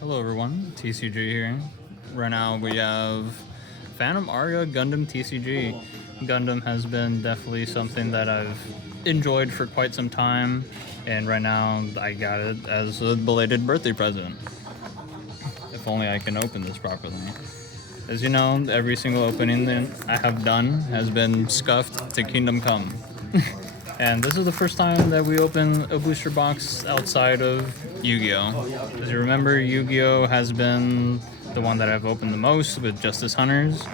Hello everyone, TCG here. Right now we have Phantom Aria Gundam TCG. Gundam has been definitely something that I've enjoyed for quite some time, and right now I got it as a belated birthday present. If only I can open this properly. As you know, every single opening that I have done has been scuffed to Kingdom Come. And this is the first time that we open a booster box outside of Yu-Gi-Oh! As you remember, Yu-Gi-Oh! Has been the one that I've opened the most with Justice Hunters.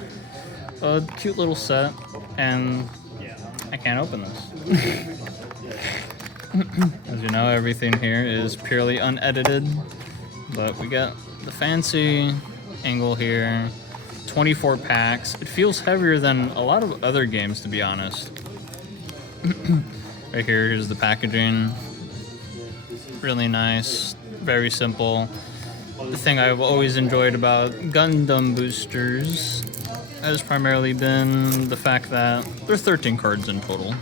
A cute little set, and I can't open this. As you know, everything here is purely unedited, but we got the fancy angle here, 24 packs. It feels heavier than a lot of other games, to be honest. Right here's the packaging. Really nice, very simple. The thing I've always enjoyed about Gundam boosters has primarily been the fact that there are 13 cards in total.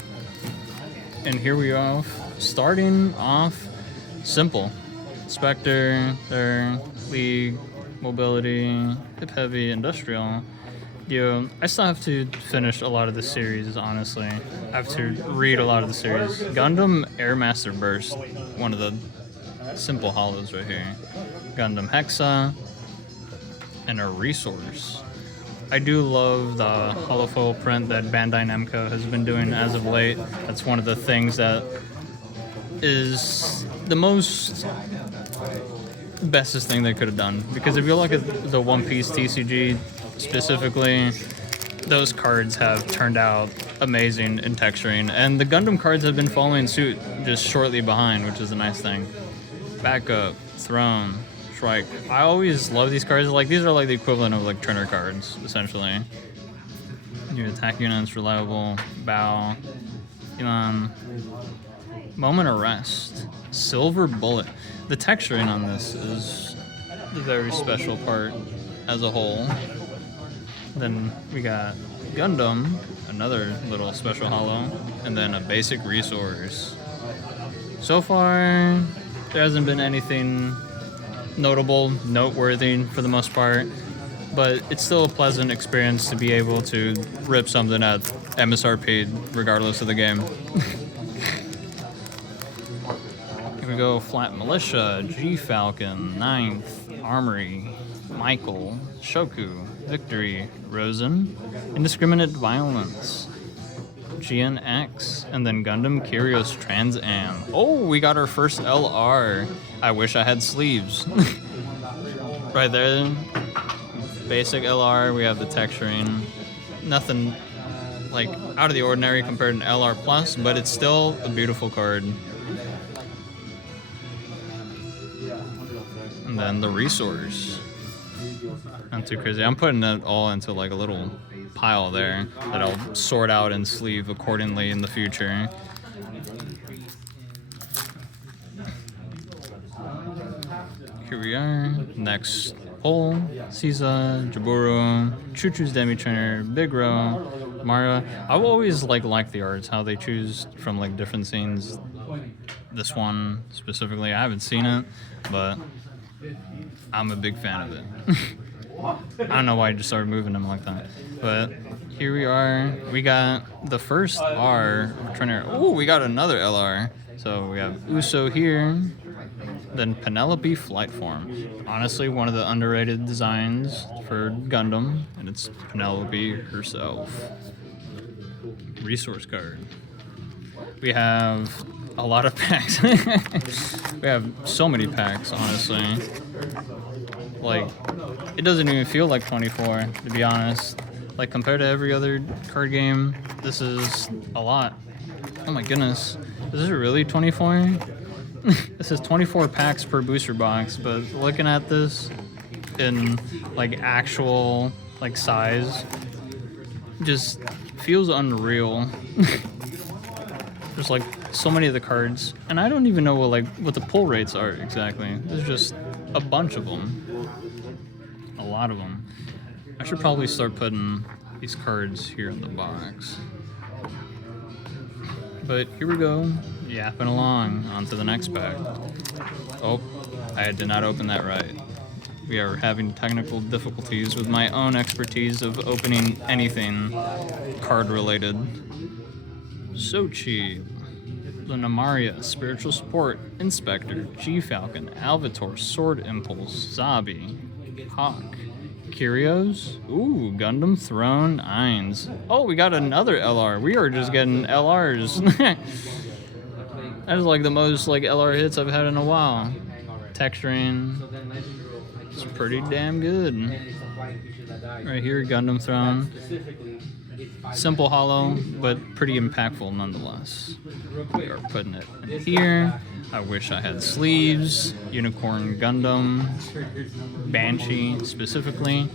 And here we are, starting off simple. Spectre, their League, Mobility, Hip Heavy, Industrial. I still have to finish a lot of the series, honestly. I have to read a lot of the series. Gundam Airmaster Burst, one of the simple hollows right here. Gundam Hexa, and a Resource. I do love the holofoil print that Bandai Namco has been doing as of late. That's one of the things that is the most bestest thing they could have done. Because if you look at the One Piece TCG specifically, those cards have turned out amazing in texturing, and the Gundam cards have been following suit just shortly behind, which is a nice thing. Backup, Throne, Shrike. I always love these cards. Like, these are like the equivalent of like trainer cards, essentially. Your attack units, reliable, bow, Elon, moment of rest, silver bullet. The texturing on this is the very special part as a whole. Then we got Gundam, another little special hollow, and then a basic Resource. So far, there hasn't been anything notable, noteworthy for the most part, but it's still a pleasant experience to be able to rip something at MSRP regardless of the game. Here we go, Flat Militia, G-Falcon, Ninth, Armory, Michael, Shoku, Victory, Rosen, Indiscriminate Violence, GNX, and then Gundam Kyrios Trans Am. Oh, we got our first LR. I wish I had sleeves. Right there, basic LR, we have the texturing. Nothing like out of the ordinary compared to an LR Plus, but it's still a beautiful card. And then the Resource. Not too crazy. I'm putting it all into like a little pile there that I'll sort out and sleeve accordingly in the future. Here we are. Next pull. Caesar, Jaburu, Choo-Choo's Demi Trainer, Big Ro, Mara. I've always liked the arts, how they choose from like different scenes. This one specifically, I haven't seen it, but I'm a big fan of it. I don't know why I just started moving them like that. But here we are. We got the first R trainer. Oh, we got another LR. So we have Uso here. Then Penelope Flight Form. Honestly, one of the underrated designs for Gundam. And it's Penelope herself. Resource card. We have a lot of packs. We have so many packs, honestly. Like, it doesn't even feel like 24, to be honest. Like, compared to every other card game, this is a lot. Oh my goodness. Is this really 24? This is 24 packs per booster box, but looking at this in, like, actual, like, size, just feels unreal. There's, like, so many of the cards, and I don't even know what the pull rates are exactly. There's just a bunch of them. A lot of them. I should probably start putting these cards here in the box. But here we go, yapping along on to the next pack. Oh, I did not open that right. We are having technical difficulties with my own expertise of opening anything card related. Sochi, Lunamaria, Spiritual Support, Inspector, G-Falcon, Alvitor, Sword Impulse, Zabi, Hawk, Kyrios, ooh, Gundam Throne, Ainz. Oh, we got another LR. We are just getting LRs. That is like the most like LR hits I've had in a while. Texturing, it's pretty damn good. Right here, Gundam Throne. Simple hollow, but pretty impactful nonetheless. We are putting it in here. I wish I had sleeves. Unicorn Gundam. Banshee, specifically.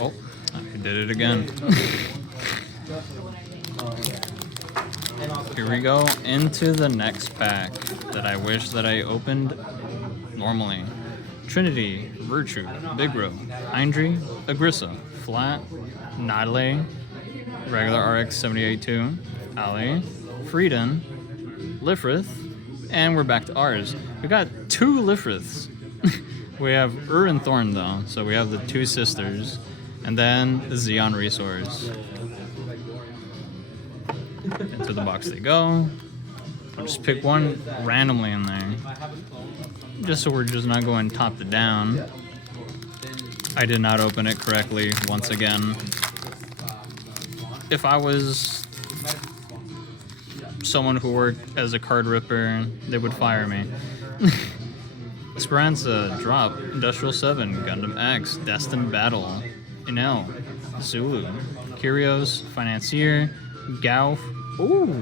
Oh, I did it again. Here we go into the next pack that I wish that I opened normally. Trinity, Virtue, Bigro, Indri, Agrissa, Flat, Nadale, regular RX 782, Ali, Frieden, Lifrith, and we're back to ours. We got 2 Lifriths. We have and Thorn though, so we have the 2 sisters, and then the Xeon Resource. Into the box they go. I'll just pick one randomly in there, just so we're just not going top to down. I did not open it correctly once again. If I was someone who worked as a card ripper, they would fire me. Esperanza, Drop, Industrial 7, Gundam X, Destined Battle, Enel, Zulu, Kyrios, Financier, Gao. Ooh,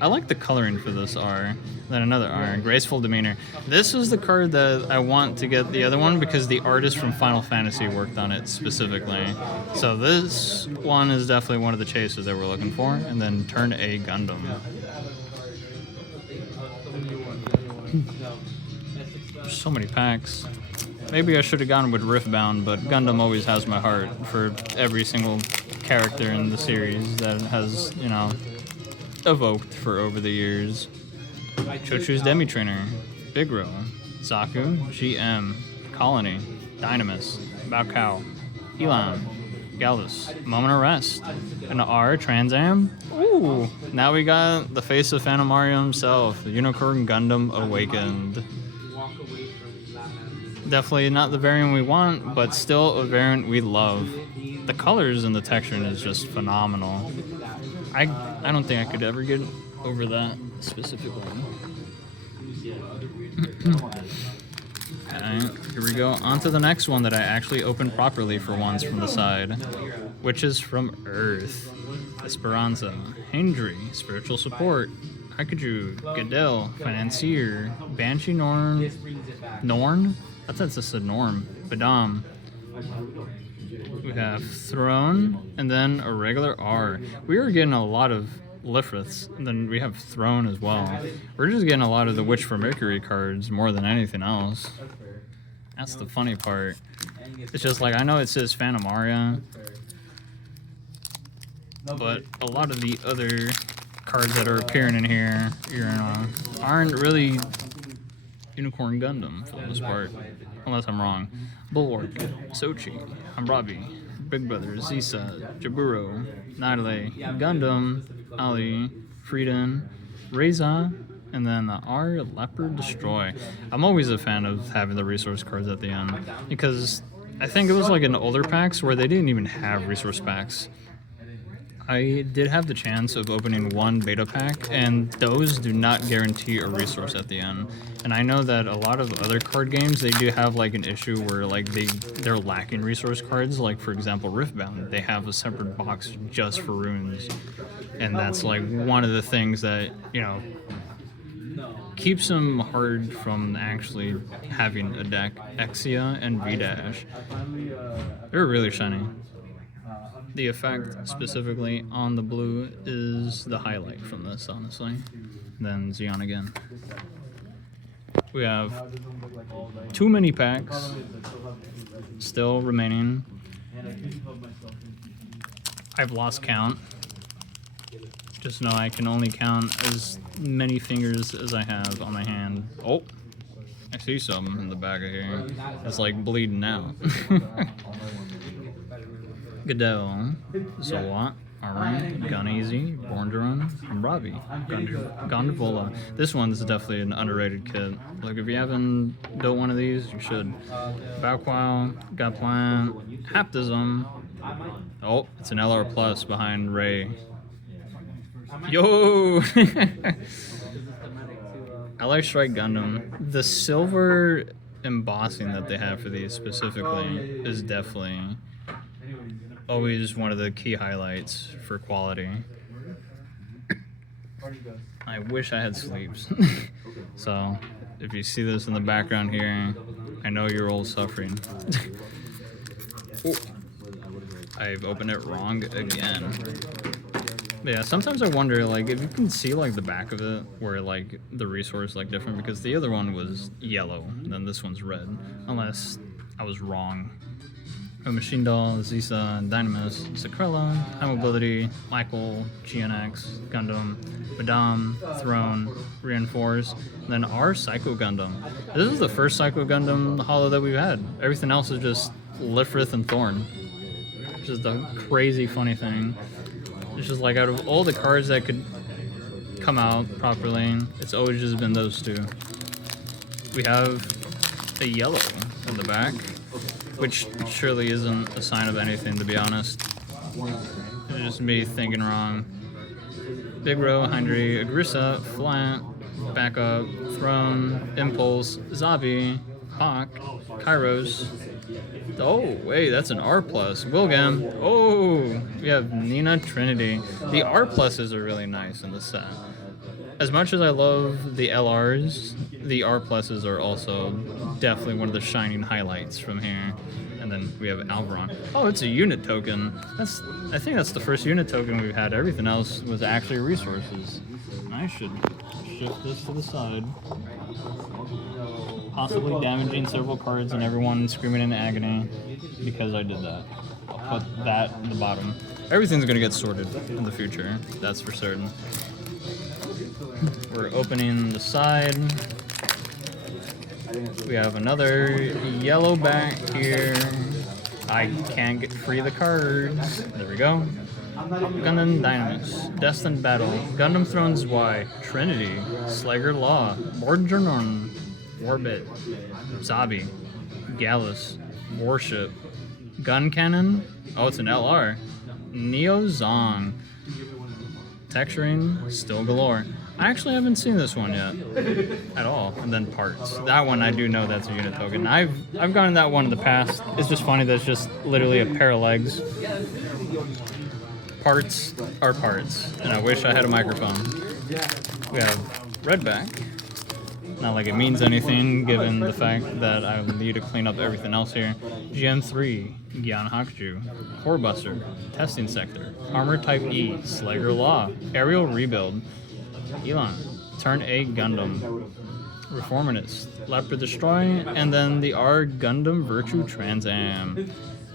I like the coloring for this R. Then another R, Graceful Demeanor. This is the card that I want to get the other one because the artist from Final Fantasy worked on it specifically. So this one is definitely one of the chases that we're looking for. And then Turn A Gundam. There's so many packs. Maybe I should have gone with Riftbound, but Gundam always has my heart for every single character in the series that has, you know, evoked for over the years. Chochu's Demi-Trainer, Bigro, Zaku, GM, Colony, Dynamis, Baokao, Elam, Gallus, Moment of Rest, an R, Transam. Ooh, now we got the face of Phantom Mario himself, the Unicorn Gundam Awakened. Definitely not the variant we want, but still a variant we love. The colors and the texturing is just phenomenal. I don't think I could ever get over that specifically. Alright, here we go. On to the next one that I actually opened properly for once from the side, which is from Earth. Esperanza, Hendry, Spiritual Support, Hakuju, Gadel, Financier, Banshee Norn? I thought this said Norm. Badam. We have Throne, and then a regular R. We are getting a lot of Lifriths, and then we have Throne as well. We're just getting a lot of the Witch for Mercury cards more than anything else. That's the funny part. It's just like, I know it says Phantom Aria, but a lot of the other cards that are appearing in here, aren't really Unicorn Gundam for the most part, unless I'm wrong. Bulwark, Sochi, Hamrabi, Big Brother, Zisa, Jaburo, Nadale, Gundam, Ali, Frieden, Reza, and then the R, Leopard, Destroy. I'm always a fan of having the resource cards at the end, because I think it was like in older packs where they didn't even have resource packs. I did have the chance of opening one beta pack, and those do not guarantee a resource at the end. And I know that a lot of other card games, they do have like an issue where like they're lacking resource cards. Like for example, Riftbound, they have a separate box just for runes, and that's like one of the things that, you know, keeps them hard from actually having a deck. Exia and V-Dash, they're really shiny. The effect specifically on the blue is the highlight from this, honestly. Then Xeon again. We have too many packs still remaining. I've lost count. Just know I can only count as many fingers as I have on my hand. Oh, I see some in the back of here. It's like bleeding out. Goodell, Zolot, Aria, Guneasy, Born to Run, and Robbie, Gondavola. This one's definitely an underrated kit. Like, if you haven't built one of these, you should. Bowquow, Gaplant, Haptism. Oh, it's an LR Plus behind Ray. Yo! Alle Strike Gundam. The silver embossing that they have for these specifically is definitely always one of the key highlights for quality. I wish I had sleeves. So, if you see this in the background here, I know you're all suffering. I've opened it wrong again. But yeah, sometimes I wonder, like, if you can see, like, the back of it, where, like, the resource, like, different, because the other one was yellow, and then this one's red, unless I was wrong. A Machine Doll, Zisa, Dynamis, Sakrella, High Mobility, Michael, GNX, Gundam, Madame, Throne, Reinforce, and then our Psycho Gundam. This is the first Psycho Gundam holo that we've had. Everything else is just Lifrith and Thorn. Which is the crazy funny thing. It's just like, out of all the cards that could come out properly, it's always just been those two. We have a yellow in the back, which surely isn't a sign of anything, to be honest. It's just me thinking wrong. Big Row, Hindry, Agrissa, Flat, Backup, Throne, Impulse, Zabi, Hawk, Kairos. Oh, wait, that's an R+. Wilgam. Oh, we have Nina Trinity. The R pluses are really nice in the set. As much as I love the LRs, the R pluses are also definitely one of the shining highlights from here. And then we have Alvaron. Oh, it's a unit token. I think that's the first unit token we've had. Everything else was actually resources. I should shift this to the side. Possibly damaging several cards and everyone screaming in agony because I did that. I'll put that in the bottom. Everything's gonna get sorted in the future, that's for certain. We're opening the side. We have another yellow back here. I can't get free the cards. There we go. Gundam Dynamis, Destined Battle, Gundam Thrones Y, Trinity, Slager Law, Bordernon, Orbit, Zabi, Gallus, Warship, Gun Cannon, oh, it's an LR, Neo Zong, Texturing, still galore. I actually haven't seen this one yet, at all. And then parts. That one I do know that's a unit token. I've gotten that one in the past. It's just funny that it's just literally a pair of legs. Parts are parts, and I wish I had a microphone. We have Redback. Not like it means anything, given the fact that I need to clean up everything else here. GM3, Gyan Hakuju, Corebuster, Testing Sector, Armor Type E, Slager Law, Aerial Rebuild, Elon, Turn A Gundam, Reformist, Leopard Destroy, and then the R Gundam Virtue Transam.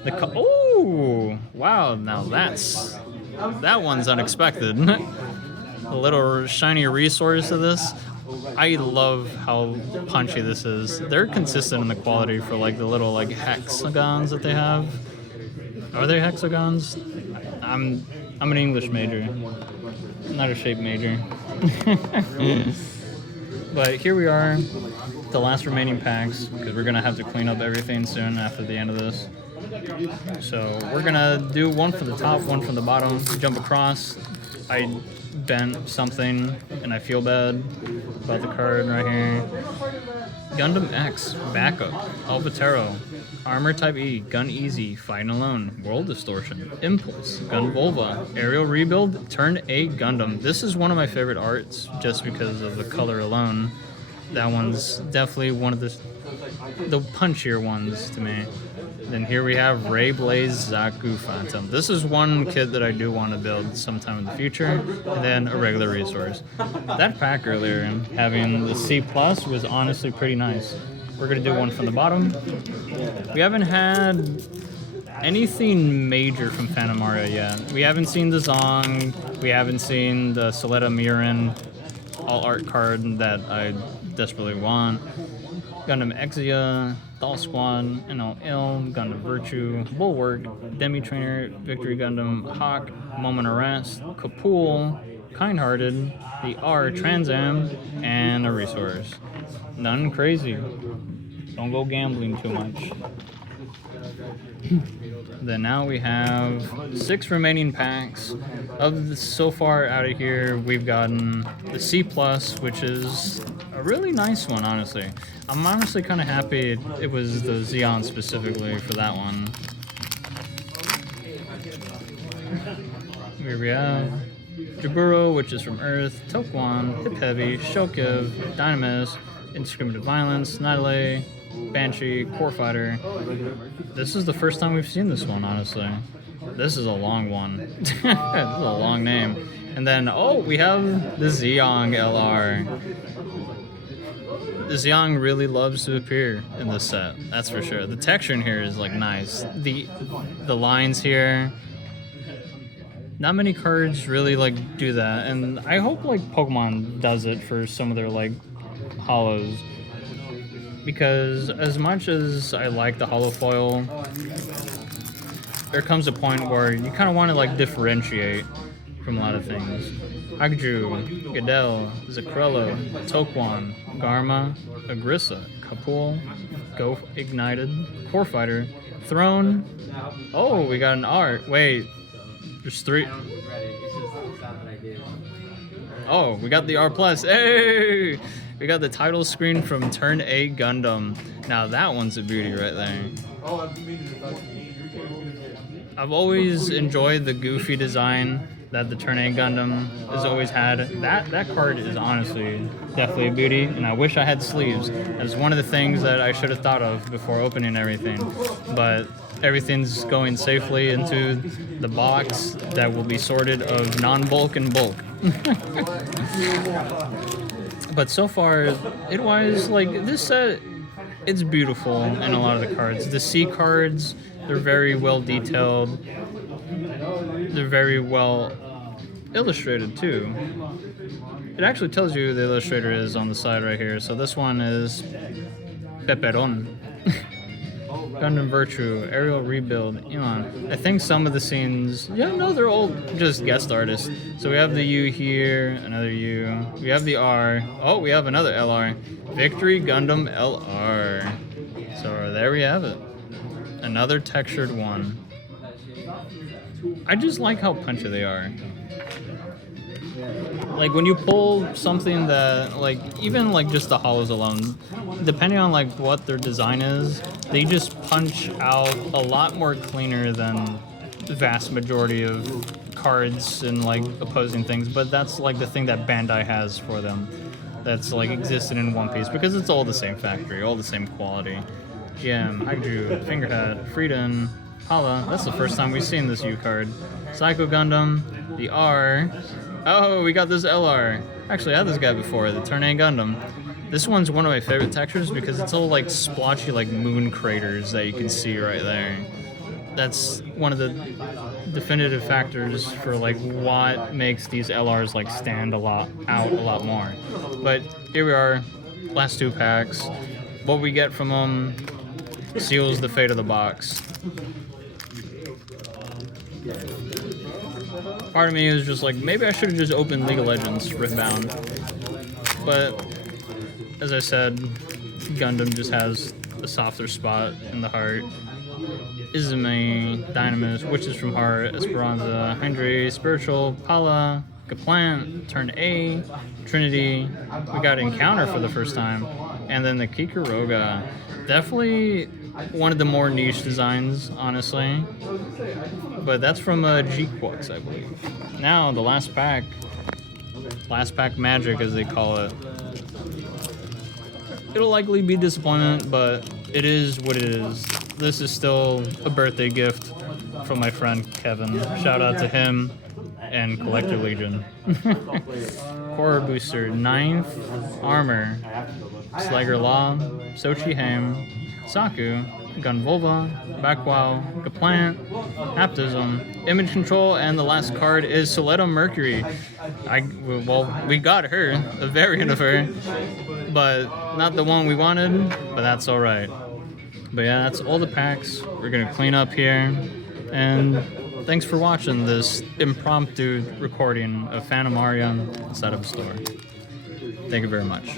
Oh, wow, now that one's unexpected. A little shiny resource of this. I love how punchy this is. They're consistent in the quality for like the little like hexagons that they have. Are they hexagons? I'm an English major, not a shape major. But here we are, the last remaining packs, because we're gonna have to clean up everything soon after the end of this. So we're gonna do one from the top, one from the bottom, jump across. I bent something and I feel bad about the card right here. Gundam X, Backup, Albatero, Armor Type E, Gun Easy, Fighting Alone, World Distortion, Impulse, Gun Volva, Aerial Rebuild, Turn A Gundam. This is one of my favorite arts just because of the color alone. That one's definitely one of the punchier ones to me. Then here we have Ray Blaze Zaku Phantom. This is one kit that I do want to build sometime in the future, and then a regular resource. That pack earlier, having the C plus was honestly pretty nice. We're gonna do one from the bottom. We haven't had anything major from Phantom Aria yet. We haven't seen the Zong, we haven't seen the Suletta Miorinne all art card that I desperately want. Gundam Exia, Thal Squad, NL Gundam Virtue, Bulwark, Demi Trainer, Victory Gundam, Hawk, Moment of Rest, Kapul, Kindhearted, the R Trans Am, and a resource. None crazy. Don't go gambling too much. Then now we have 6 remaining packs. So far out of here, we've gotten the C+, which is a really nice one, honestly. I'm honestly kind of happy it was the Xeon specifically for that one. Here we have Jaburo, which is from Earth, Tokwon, Hip Heavy, Shokev, Dynamis, Indiscriminate Violence, Nidale, Banshee, Core Fighter. This is the first time we've seen this one, honestly. This is a long one. This is a long name. And then, oh, we have the Zeong LR. The Zeong really loves to appear in this set, that's for sure. The texture in here is like nice. The lines here. Not many cards really like do that, and I hope like Pokemon does it for some of their like holos. Because as much as I like the holo foil, there comes a point where you kind of want to like differentiate from a lot of things. Agju, Goodell, Zakrello, Tokwon, Garma, Agrissa, Kapul, Go Ignited, Core Fighter, Throne. Oh, we got an R. Wait, there's 3. Oh, we got the R+. Hey! We got the title screen from Turn A Gundam. Now that one's a beauty right there. I've always enjoyed the goofy design that the Turn A Gundam has always had. That card is honestly definitely a beauty, and I wish I had sleeves. That's one of the things that I should have thought of before opening everything. But everything's going safely into the box that will be sorted of non-bulk and bulk. But so far, it was like this set, it's beautiful in a lot of the cards. The C cards, they're very well detailed. They're very well illustrated too. It actually tells you who the illustrator is on the side right here. So this one is Peperon. Gundam Virtue, Aerial Rebuild, Elon. I think some of the scenes, yeah, no, they're all just guest artists. So we have the U here, another U. We have the R. Oh, we have another LR. Victory Gundam LR. So there we have it. Another textured one. I just like how punchy they are. Like when you pull something that, like, even like just the holos alone, depending on like what their design is, they just punch out a lot more cleaner than the vast majority of cards and like opposing things. But that's like the thing that Bandai has for them, that's like existed in One Piece, because it's all the same factory, all the same quality. GM, Hydru, Fingerhead, Frieden, Hala. That's the first time we've seen this U card. Psycho Gundam, the R. Oh, we got this LR. Actually, I had this guy before, the Turn A Gundam. This one's one of my favorite textures because it's all like splotchy, like moon craters that you can see right there. That's one of the definitive factors for like what makes these LRs like stand out a lot more. But here we are, last 2 packs. What we get from them seals the fate of the box. Part of me is just like, maybe I should have just opened League of Legends Riftbound. But as I said, Gundam just has a softer spot in the heart. Izumi, Dynamis, Witches from Heart, Esperanza, Hindri, Spiritual, Pala, Kaplant, Turn A, Trinity. We got Encounter for the first time. And then the Kikuroga. Definitely one of the more niche designs, honestly. But that's from G-Quux, I believe. Now, the last pack. Last pack magic, as they call it. It'll likely be disappointment, but it is what it is. This is still a birthday gift from my friend Kevin. Shout out to him and Collector Legion. Core Booster, 9th Armor, Slager Law, Sochi Haim, Saku, Gunvolva, Backwao, Kaplant, Aptism, Image Control, and the last card is Suletta Mercury. Well, we got her, a variant of her. but not the one we wanted, but that's all right. But yeah, that's all the packs. We're gonna clean up here, and thanks for watching this impromptu recording of Phantom Aria inside of a store. Thank you very much.